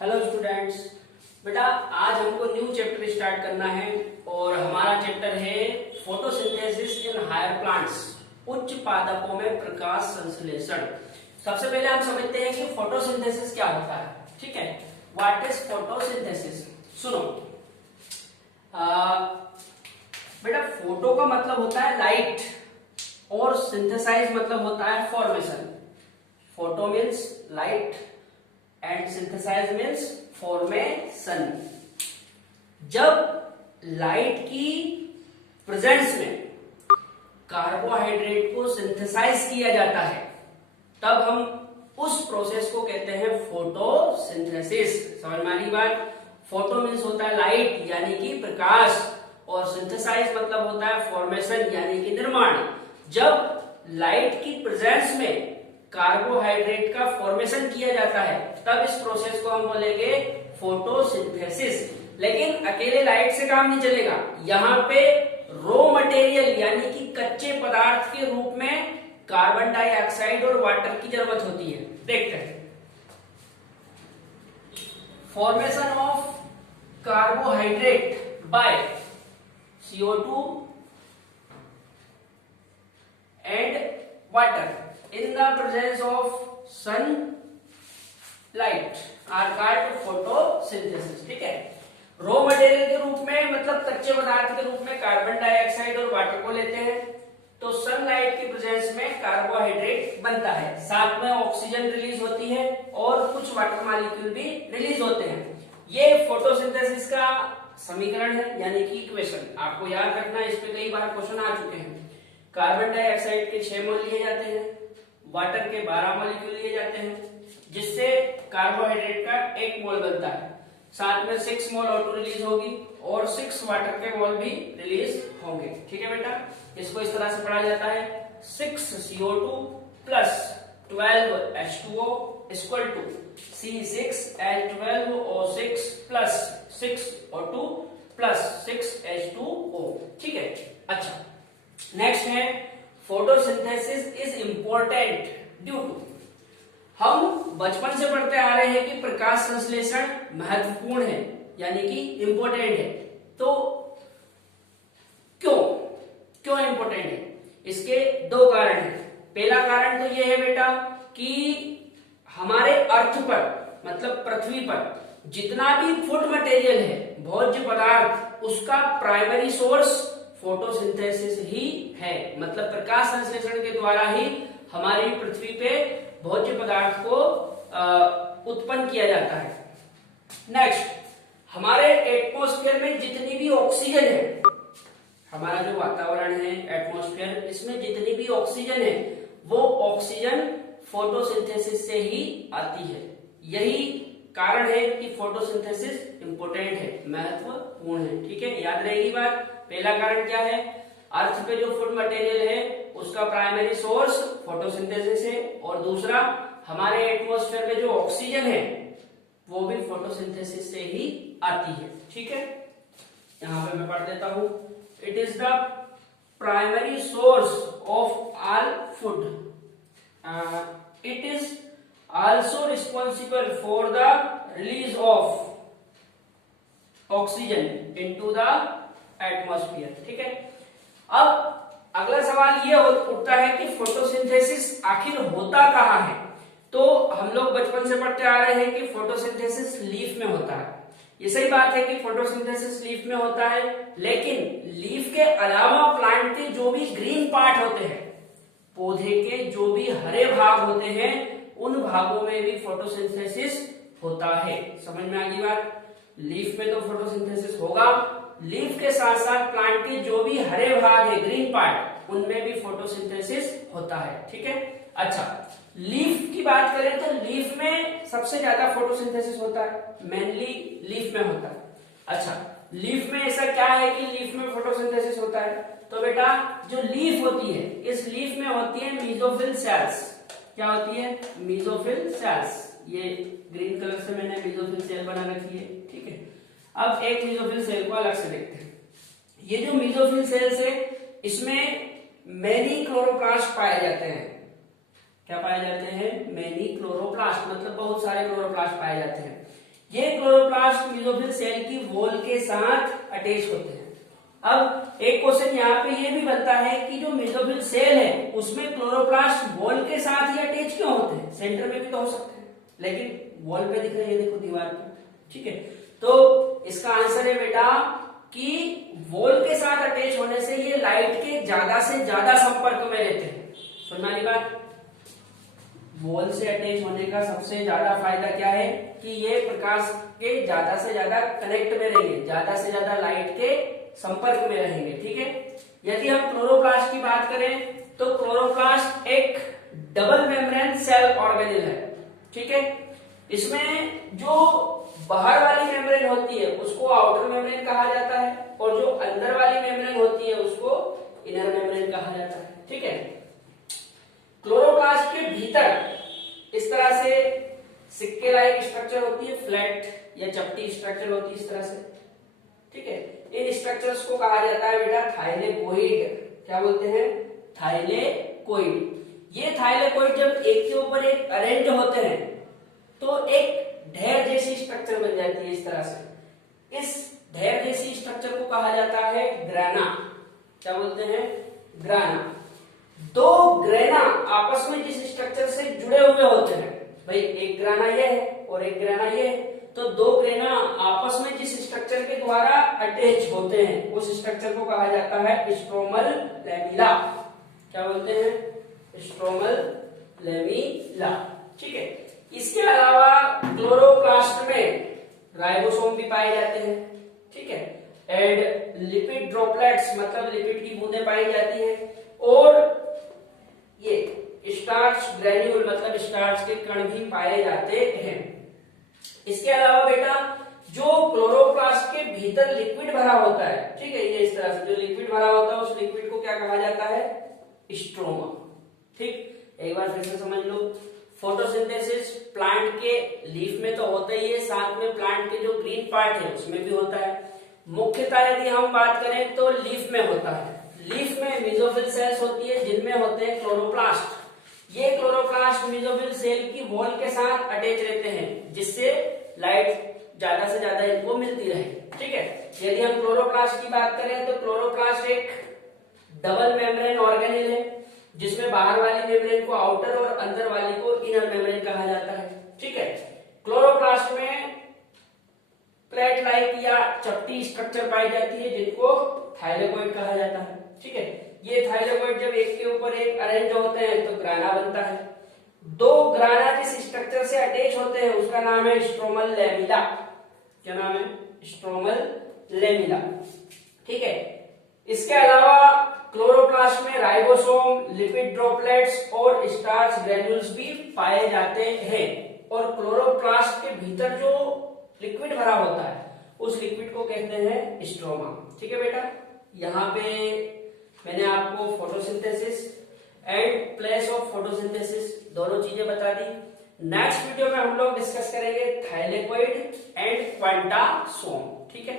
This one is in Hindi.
Hello students. बेटा आज हमको न्यू चैप्टर स्टार्ट करना है और हमारा चैप्टर है फोटोसिंथेसिस इन हायर प्लांट्स, उच्च पादपों में प्रकाश संश्लेषण। सबसे पहले हम समझते हैं कि फोटोसिंथेसिस क्या होता है। ठीक है, व्हाट इज फोटोसिंथेसिस। सुनो बेटा, फोटो का मतलब होता है लाइट और सिंथेसाइज मतलब होता है formation. Photo means light and synthesise means formation. जब लाइट की प्रेजेंस में कार्बोहाइड्रेट को सिंथेसाइज किया जाता है तब हम उस प्रोसेस को कहते हैं फोटोसिंथेसिस। समझ में आ रही बात। फोटो मीन्स होता है लाइट यानी कि प्रकाश और सिंथेसाइज मतलब होता है फॉर्मेशन यानी कि निर्माण। जब लाइट की प्रेजेंस में कार्बोहाइड्रेट का फॉर्मेशन किया जाता है तब इस प्रोसेस को हम बोलेंगे फोटोसिंथेसिस। लेकिन अकेले लाइट से काम नहीं चलेगा, यहाँ पे रॉ मटेरियल यानी कि कच्चे पदार्थ के रूप में कार्बन डाइऑक्साइड और वाटर की जरूरत होती है। देखते हैं formation of carbohydrate by CO2 and water in the presence of sunlight are called photosynthesis। ठीक है, रॉ मटेरियल के रूप में मतलब कच्चे पदार्थ के रूप में कार्बन डाइऑक्साइड और वाटर को लेते हैं तो सनलाइट की प्रेजेंस में कार्बोहाइड्रेट बनता है, साथ में ऑक्सीजन रिलीज होती है और कुछ वाटर मॉलिक्यूल भी रिलीज होते हैं। ये फोटोसिंथेसिस का समीकरण है यानी कि इक्वेशन। आपको याद रखना, इस पे कई बार क्वेश्चन आ चुके हैं। कार्बन डाइऑक्साइड के 6 मोल लिए जाते हैं, वाटर के 12 मॉलिक्यूल लिए जाते हैं, जिससे कार्बोहाइड्रेट का 1 मोल बनता है। साथ में 6 मोल ऑटो रिलीज होगी और 6 वाटर के मोल भी रिलीज होंगे। ठीक है बेटा, इसको इस तरह से पढ़ा जाता है 6CO2 plus 12H2O equal to C6H12O6 plus 6O2 plus 6H2O। ठीक है, अच्छा नेक्स्ट है photosynthesis is important due to. हम बचपन से पढ़ते आ रहे हैं कि प्रकाश संश्लेषण महत्वपूर्ण है यानी कि इंपॉर्टेंट है। तो क्यों क्यों इंपॉर्टेंट है? इसके 2 कारण हैं। पहला कारण तो यह है बेटा कि हमारे अर्थ पर मतलब पृथ्वी पर जितना भी फूड मटेरियल है, भोज्य पदार्थ, उसका प्राइमरी सोर्स फोटोसिंथेसिस ही है। मतलब प्रकाश संश्लेषण के द्वारा ही हमारी पृथ्वी पे भोज्य पदार्थ को उत्पन्न किया जाता है। नेक्स्ट, हमारे एटमॉस्फेयर में जितनी भी ऑक्सीजन है, हमारा जो वातावरण है एटमॉस्फेयर, इसमें जितनी भी ऑक्सीजन है वो ऑक्सीजन फोटोसिंथेसिस से ही आती है। यही कारण है कि फोटोसिंथेसिस इंपॉर्टेंट है, महत्वपूर्ण है। ठीक है, याद रहेगी बात। पहला कारण क्या है? अर्थ पे जो फूड मटेरियल है उसका प्राइमरी सोर्स फोटोसिंथेसिस है और दूसरा हमारे एटमॉस्फेयर में जो ऑक्सीजन है वो भी फोटोसिंथेसिस से ही आती है। ठीक है, यहां पे मैं पढ़ देता हूं। It is the primary source of all food. It is also responsible for the release of oxygen into the atmosphere. ठीक है, अब अगला सवाल ये उठता है कि फोटोसिंथेसिस आखिर होता कहाँ है? तो हम लोग बचपन से पढ़ते आ रहे हैं कि फोटोसिंथेसिस लीफ में होता है। ये सही बात है कि फोटोसिंथेसिस लीफ में होता है, लेकिन लीफ के अलावा प्लांट के जो भी ग्रीन पार्ट होते हैं, पौधे के जो भी हरे भाग होते हैं, उन भागों में भी फोटोसिंथेसिस होता है। समझ में आ गई बात। लीफ में तो फोटोसिंथेसिस होगा, लीफ के साथ साथ प्लांट के जो भी हरे भाग है ग्रीन पार्ट, उनमें भी फोटोसिंथेसिस होता है। ठीक है, अच्छा लीफ की बात करें तो लीफ में सबसे ज्यादा फोटोसिंथेसिस होता है, मेनली लीफ में होता है। अच्छा, लीफ में ऐसा क्या है कि लीफ में फोटोसिंथेसिस होता है? तो बेटा जो लीफ होती है, इस लीफ में होती है मेसोफिल सेल्स। क्या होती है? Mesophyll cells. ये ग्रीन कलर से मैंने मेसोफिल सेल बना रखी है। ठीक है, अब एक मेसोफिल सेल को अलग से देखते हैं। ये जो मेसोफिल सेल्स है इसमें मैनी क्लोरोप्लास्ट पाए जाते हैं। क्या पाए जाते हैं? मैनी क्लोरोप्लास्ट, मतलब बहुत सारे क्लोरोप्लास्ट पाए जाते हैं। ये क्लोरोप्लास्ट मेसोफिल सेल की वॉल के साथ अटैच होते हैं। अब एक क्वेश्चन यहाँ पे ये भी बनता है कि जो मेसोफिल सेल है उसमें क्लोरोप्लास्ट वॉल के साथ ही अटैच क्यों होते हैं? सेंटर में भी तो हो सकते हैं, लेकिन वॉल पे दिख रहे हैं, देखो दीवार पे, ठीक है। तो इसका आंसर है बेटा कि वॉल के साथ अटैच होने से ये लाइट के ज्यादा से ज्यादा संपर्क में रहते हैं। सुनने वाली बात, वॉल से अटैच होने का सबसे ज्यादा फायदा क्या है कि ये प्रकाश के ज्यादा से ज्यादा कनेक्ट में रहेंगे, ज्यादा से ज्यादा लाइट के संपर्क में रहेंगे, ठीक है। यदि हम क्लोरोप्लास्ट की बात करें तो क्लोरोप्लास्ट एक डबल मेम्ब्रेन सेल ऑर्गेनेल है, ठीक है। इसमें जो बाहर वाली मेम्ब्रेन होती है उसको आउटर मेम्ब्रेन कहा जाता है और जो अंदर वाली मेम्ब्रेन होती है उसको इनर मेम्ब्रेन कहा जाता है, ठीक है। क्लोरोप्लास्ट के भीतर इस तरह से सिक्के लाइक स्ट्रक्चर होती है, फ्लैट या चपटी स्ट्रक्चर होती है इस तरह से, ठीक है। इन स्ट्रक्चर्स को कहा जाता है बेटा थाइलेकोइड। क्या बोलते हैं? थाइलेकोइड। ये थाइलेकोइड जब एक के ऊपर एक अरेंज होते हैं तो एक ढेर जैसी स्ट्रक्चर बन जाती है इस तरह से। इस ढेर जैसी स्ट्रक्चर को कहा जाता है ग्राना। क्या बोलते हैं? ग्राना। दो ग्रेना आपस में जिस स्ट्रक्चर से जुड़े हुए होते हैं, भाई एक ग्राना ये है और एक ग्राना ये है, तो दो ग्रेना आपस में जिस स्ट्रक्चर के द्वारा अटैच होते हैं उस स्ट्रक्चर को कहा जाता है स्ट्रोमल लैमेला। क्या बोलते हैं? स्ट्रोमल लैमेला, ठीक है। इसके अलावा क्लोरोप्लास्ट में राइबोसोम भी पाए जाते हैं, ठीक है, एंड लिपिड ड्रॉपलेट्स मतलब लिपिड की बूंदें पाई जाती हैं, और ये स्टार्च ग्रेन्यूल मतलब स्टार्च के कण भी पाए जाते हैं। इसके अलावा बेटा जो क्लोरोप्लास्ट के भीतर लिक्विड भरा होता है, ठीक है, ये इस तरह से जो लिक्विड भरा होता है उस लिक्विड को क्या कहा जाता है? स्ट्रोमा, ठीक। एक बार फिर से समझ लो, फोटोसिंथेसिस प्लांट के लीफ में तो होता ही है, साथ में प्लांट के जो ग्रीन पार्ट है उसमें भी होता है। मुख्यतः यदि हम बात करें तो लीफ में होता है। लीफ में मेसोफिल सेल्स होती है जिनमें होते हैं क्लोरोप्लास्ट। ये क्लोरोप्लास्ट मेसोफिल सेल की वॉल के साथ अटैच रहते हैं जिससे लाइट ज्यादा से ज्यादा इनको मिलती रहे, ठीक है। यदि हम क्लोरोप्लास्ट की बात करें तो क्लोरोप्लास्ट एक डबल मेम्ब्रेन ऑर्गेनेल है जिसमें बाहर वाली मेम्ब्रेन को आउटर और अंदर वाली को इनर मेम्ब्रेन कहा जाता है, ठीक है। क्लोरोप्लास्ट में प्लेट लाइक या चपटी स्ट्रक्चर पाई जाती है जिनको थाइलेकोइड कहा जाता है, ठीक है। ये थाइलेकोइड जब एक के ऊपर एक अरेंज होते हैं तो ग्राना बनता है। दो ग्राना जिस स्ट्रक्चर से अटैच होते हैं उसका नाम है स्ट्रोमल लैमेला। क्या नाम है? स्ट्रोमल लैमेला, ठीक है। इसके अलावा क्लोरोप्लास्ट में राइबोसोम, लिपिड ड्रॉपलेट्स और स्टार्च ग्रेन्यूल्स भी पाए जाते हैं, और क्लोरोप्लास्ट के भीतर जो लिक्विड भरा होता है उस लिक्विड को कहते हैं स्ट्रोमा, ठीक है बेटा। यहाँ पे मैंने आपको photosynthesis and place of photosynthesis दोनों चीजें बता दी। नेक्स्ट वीडियो में हम लोग डिस्कस करेंगे थाइलेकोइड एंड क्वांटासोम, ठीक है।